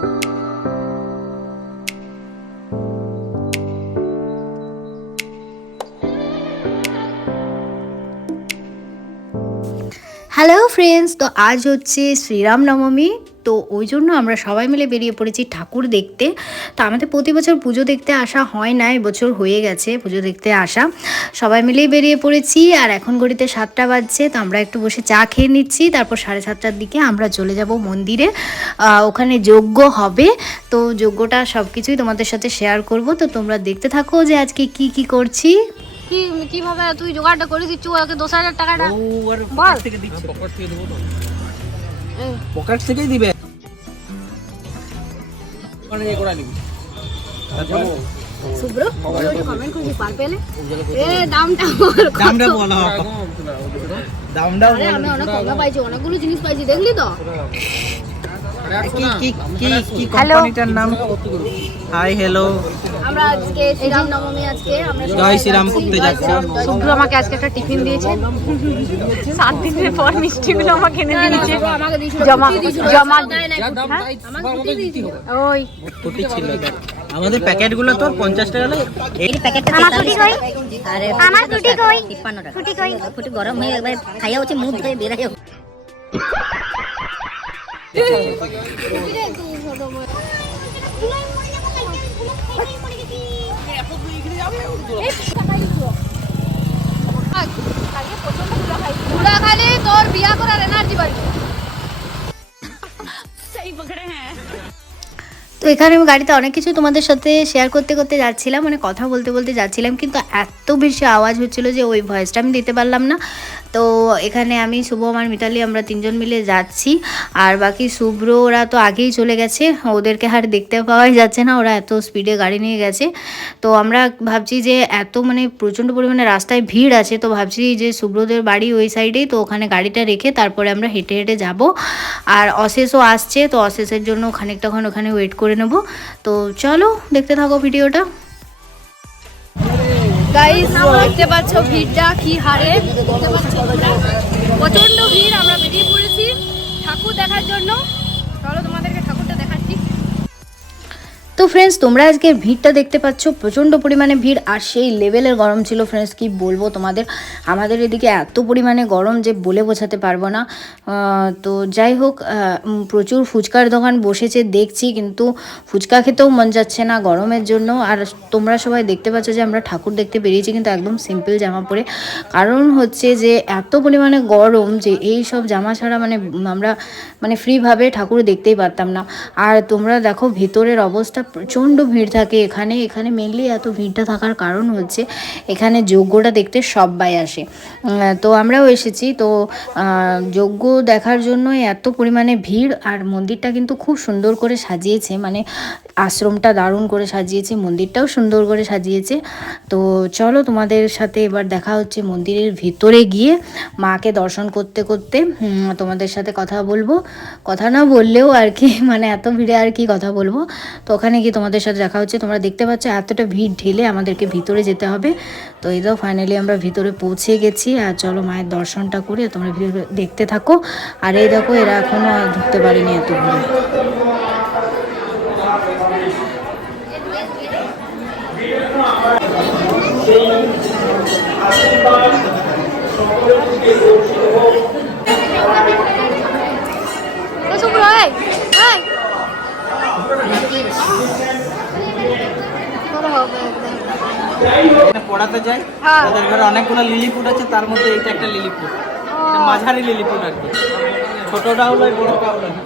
Hello friends, তো আজ হচ্ছে শ্রীরাম নবমী। তো ওই জন্য আমরা সবাই মিলে বেরিয়ে পড়েছি ঠাকুর দেখতে। তো আমাদের প্রতি বছর পুজো দেখতে আসা হয় না, এবছর হয়ে গেছে পুজো দেখতে আসা। সবাই মিলেই বেরিয়ে পড়েছি। আর এখন ঘড়িতে 7টা বাজছে, তো আমরা একটু বসে চা খেয়ে নিচ্ছি। তারপর 7:30টার দিকে আমরা চলে যাব মন্দিরে, ওখানে যজ্ঞ হবে। তো যজ্ঞটা সব কিছুই তোমাদের সাথে শেয়ার করব। তো তোমরা দেখতে থাকো যে আজকে কি কি করছি। কিভাবে তুই জোগাড়টা করে দিচ্ছ ওকে 10,000 টাকাটা? পকেট থেকে দিচ্ছে, পকেট থেকে দেবো তো, পকেট থেকেই দিবে। মানে এ করে নিবি সুব্র কমেন্ট করবি পার পেলে দামটা বলো, দামটা আরে আমি অনেক কমে পাইছি, অনেকগুলো জিনিস পাইছি, দেখলি তো? কি কোম্পানিটার নাম? হাই হ্যালো, আমরা আজকে শ্রীরাম নবমী, আজকে আমরা জয় শ্রীরাম করতে যাচ্ছি। সুব্র আমাকে আজকে একটা টিফিন দিয়েছে, 7 দিনের পর মিষ্টিগুলো আমাকে এনে দিয়েছে। জমা আমাকে দিতে হবে। ওই ফুটি ছিল আমাদের প্যাকেটগুলো তো 50 টাকা লাগে। এই প্যাকেটটা আমার ফুটি কই? আরে আমার ফুটি কই? 53 টাকা। ফুটি কই? ফুটি গরম হয়ে একবার খাইয়া হচ্ছে মুখ ধুয়ে বের হয়ে। তোর বিয়া করার এনার্জি বাড়বে। তো এখানে আমি গাড়িতে অনেক কিছু তোমাদের সাথে শেয়ার করতে করতে যাচ্ছিলাম, মানে কথা বলতে বলতে যাচ্ছিলাম, কিন্তু এত বেশি আওয়াজ হচ্ছিল যে ওই ভয়েসটা আমি দিতে পারলাম না। তো এখানে আমি, শুভম আর মিতালি, আমরা 3জন মিলে যাচ্ছি। আর বাকি শুভ্র ওরা তো আগেই চলে গেছে, ওদেরকে আর দেখতে পাওয়াই যাচ্ছে না, ওরা এত স্পিডে গাড়ি নিয়ে গেছে। তো আমরা ভাবছি যে এত মানে প্রচণ্ড পরিমাণে রাস্তায় ভিড় আছে, তো ভাবছি যে শুভ্রদের বাড়ি ওই সাইডেই, তো ওখানে গাড়িটা রেখে তারপরে আমরা হেঁটে হেঁটে যাব। আর অশেষও আসছে, তো অশেষের জন্য খানিকটাক্ষণ ওখানে ওয়েট করে নেব। তো চলো দেখতে থাকো ভিডিওটা। গাইস দেখতে পাচ্ছ ভিড়টা কি হারে, প্রচন্ড ভিড়। আমরা বেরিয়ে পড়েছি ঠাকুর দেখার জন্য। চলো তোমাদেরকে ঠাকুরটা দেখাচ্ছি। তো ফ্রেন্ডস, তোমরা আজকে ভিড়টা দেখতে পাচ্ছ, প্রচণ্ড পরিমাণে ভিড় আর সেই লেভেলের গরম ছিল ফ্রেন্ডস, কি বলবো তোমাদের। আমাদের এদিকে এত পরিমাণে গরম যে বলে বোঝাতে পারবো না। তো যাই হোক, প্রচুর ফুচকার দোকান বসেছে দেখছি, কিন্তু ফুচকা খেতেও মন যাচ্ছে না গরমের জন্য। আর তোমরা সবাই দেখতে পাচ্ছ যে আমরা ঠাকুর দেখতে বেরিয়েছি, কিন্তু একদম সিম্পল জামা পরে। কারণ হচ্ছে যে এত পরিমাণে গরম যে এই সব জামা ছাড়া মানে আমরা মানে ফ্রিভাবে ঠাকুর দেখতেই পারতাম না। আর তোমরা দেখো ভেতরের অবস্থা, প্রচণ্ড ভিড় থাকে এখানে মেনলি এত ভিড়টা থাকার কারণ হচ্ছে এখানে যজ্ঞটা দেখতে সবাই আসে। তো আমরাও এসেছি। তো যজ্ঞ দেখার জন্য এত পরিমাণে ভিড়। আর মন্দিরটা কিন্তু খুব সুন্দর করে সাজিয়েছে, মানে আশ্রমটা দারুণ করে সাজিয়েছে, মন্দিরটাও সুন্দর করে সাজিয়েছে। তো চলো তোমাদের সাথে এবার দেখা হচ্ছে মন্দিরের ভিতরে গিয়ে, মাকে দর্শন করতে করতে তোমাদের সাথে কথা বলবো। কথা না বললেও আর কি, মানে এত ভিড়ে আর কি কথা বলবো। তো ওখানে গিয়ে তোমাদের সাথে দেখা হচ্ছে। তোমরা দেখতে পাচ্ছ এতটা ভিড় ঠেলে আমাদেরকে ভিতরে যেতে হবে। তো এই তো ফাইনালি আমরা ভিতরে পৌঁছে গেছি। আর চলো মায়ের দর্শনটা করে তোমরা ভিডিও দেখতে থাকো। আর এই দেখো, এরা এখনও ঢুকতে পারেনি এত ভিড়ে। পড়াতে যায়, তাদের ঘরে অনেকগুলো লিলিপুট আছে, তার মধ্যে এইটা একটা লিলিপুট, মাঝারি লিলিপুট আর কি, ছোটটাও নয় বড়টাও নয়।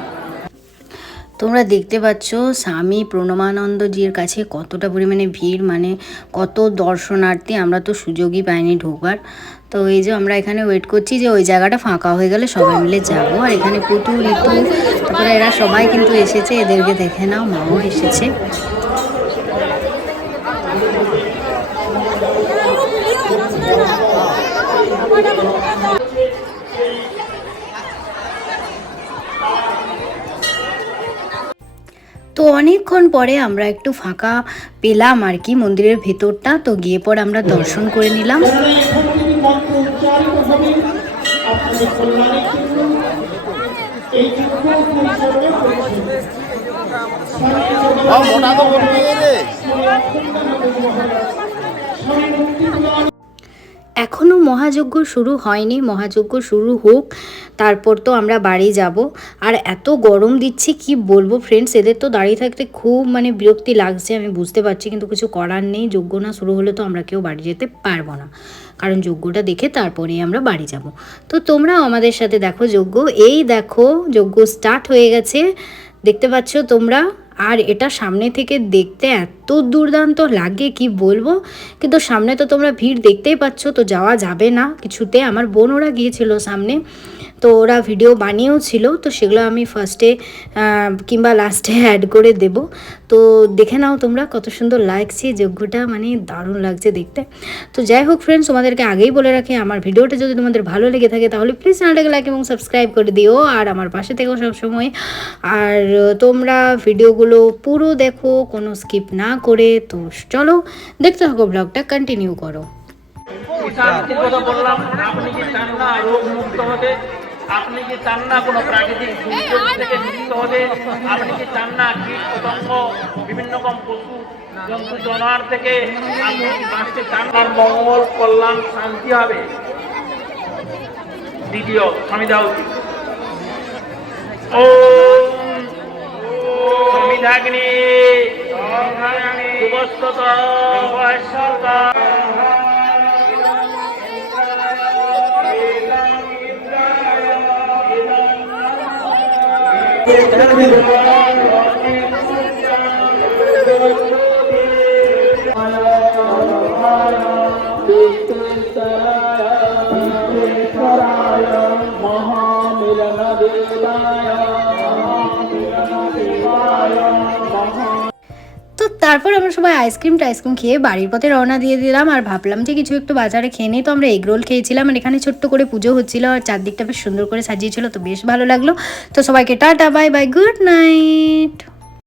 তোমরা দেখতে পাচ্ছ স্বামী প্রণমানন্দজির কাছে কতটা পরিমাণে ভিড়, মানে কত দর্শনার্থী। আমরা তো সুযোগই পাইনি ঢোকবার। তো এই যে আমরা এখানে ওয়েট করছি যে ওই জায়গাটা ফাঁকা হয়ে গেলে সবাই মিলে যাব। আর এখানে পুতু, ঋতু, তারপরে এরা সবাই কিন্তু এসেছে, এদেরকে দেখে নাও, মাও এসেছে। তো অনেকক্ষণ পরে আমরা একটু ফাঁকা পেলাম আর কি মন্দিরের ভেতরটা। তো গিয়ে পরে আমরা দর্শন করে নিলাম। মোটা তো বলবি রে। এখনও মহাযজ্ঞ শুরু হয়নি, মহাযজ্ঞ শুরু হোক, তারপর তো আমরা বাড়ি যাব। আর এত গরম দিচ্ছে কি বলবো ফ্রেন্ডস, এদের তো দাঁড়িয়ে থাকতে খুব মানে বিরক্তি লাগছে, আমি বুঝতে পারছি, কিন্তু কিছু করার নেই। যজ্ঞ না শুরু হলে তো আমরা কেউ বাড়ি যেতে পারবো না, কারণ যজ্ঞটা দেখে তারপরেই আমরা বাড়ি যাব। তো তোমরাও আমাদের সাথে দেখো যজ্ঞ। এই দেখো যজ্ঞ স্টার্ট হয়ে গেছে, দেখতে পাচ্ছ তোমরা। আর এটা সামনে থেকে দেখতে এত দুর্দান্ত লাগে কি বলবো, কিন্তু সামনে তো তোমরা ভিড় দেখতেই পাচ্ছ, তো যাওয়া যাবে না কিছুতে। আমার বোন ওরা গিয়েছিল সামনে, তো ওরা ভিডিও বানিয়েও ছিল, তো সেগুলো আমি ফার্স্টে কিংবা লাস্টে অ্যাড করে দেব। তো দেখে নাও তোমরা কত সুন্দর লাগছে যজ্ঞটা, মানে দারুণ লাগছে দেখতে। তো যাই হোক ফ্রেন্ডস, তোমাদেরকে আগেই বলে রাখি, আমার ভিডিওটা যদি তোমাদের ভালো লেগে থাকে তাহলে প্লিজ চ্যানেলটাকে লাইক এবং সাবস্ক্রাইব করে দিও, আর আমার পাশে থেকেও সবসময়। আর তোমরা ভিডিওগুলো পুরো দেখো, কোনো স্কিপ না করে। তো চলো দেখতে থাকো, ব্লগটা কন্টিনিউ করো। শান্তির কথা বললাম, আপনি কি চান না রোগ মুক্ত হতে? আপনি কি চান না কোনো প্রাকৃতিক দুর্যোগ থেকে মুক্ত হতে? আপনি কি চান না কীট পতঙ্গ, বিভিন্ন রকম পশু জন্তু জানোয়ার থেকে আপনি কি বাঁচতে চান? আর মঙ্গল, কল্যাণ, শান্তি হবে। দ্বিতীয় সমিধা উচিত। ওম সমিধাগ্নি শুভস্তত বয়স্ক তো তারপর আমরা সবাই আইসক্রিম খেয়ে বাড়ির পথে রওনা দিয়ে দিলাম। আর ভাবলাম যে কিছু একটু বাজারে খেয়ে নিই, তো আমরা এগরোল খেয়েছিলাম। আর এখানে ছোট্ট করে পুজো হচ্ছিল, আর চারদিকটা বেশ সুন্দর করে সাজিয়েছিল, তো বেশ ভালো লাগলো। তো সবাইকে tata, bye bye, good night.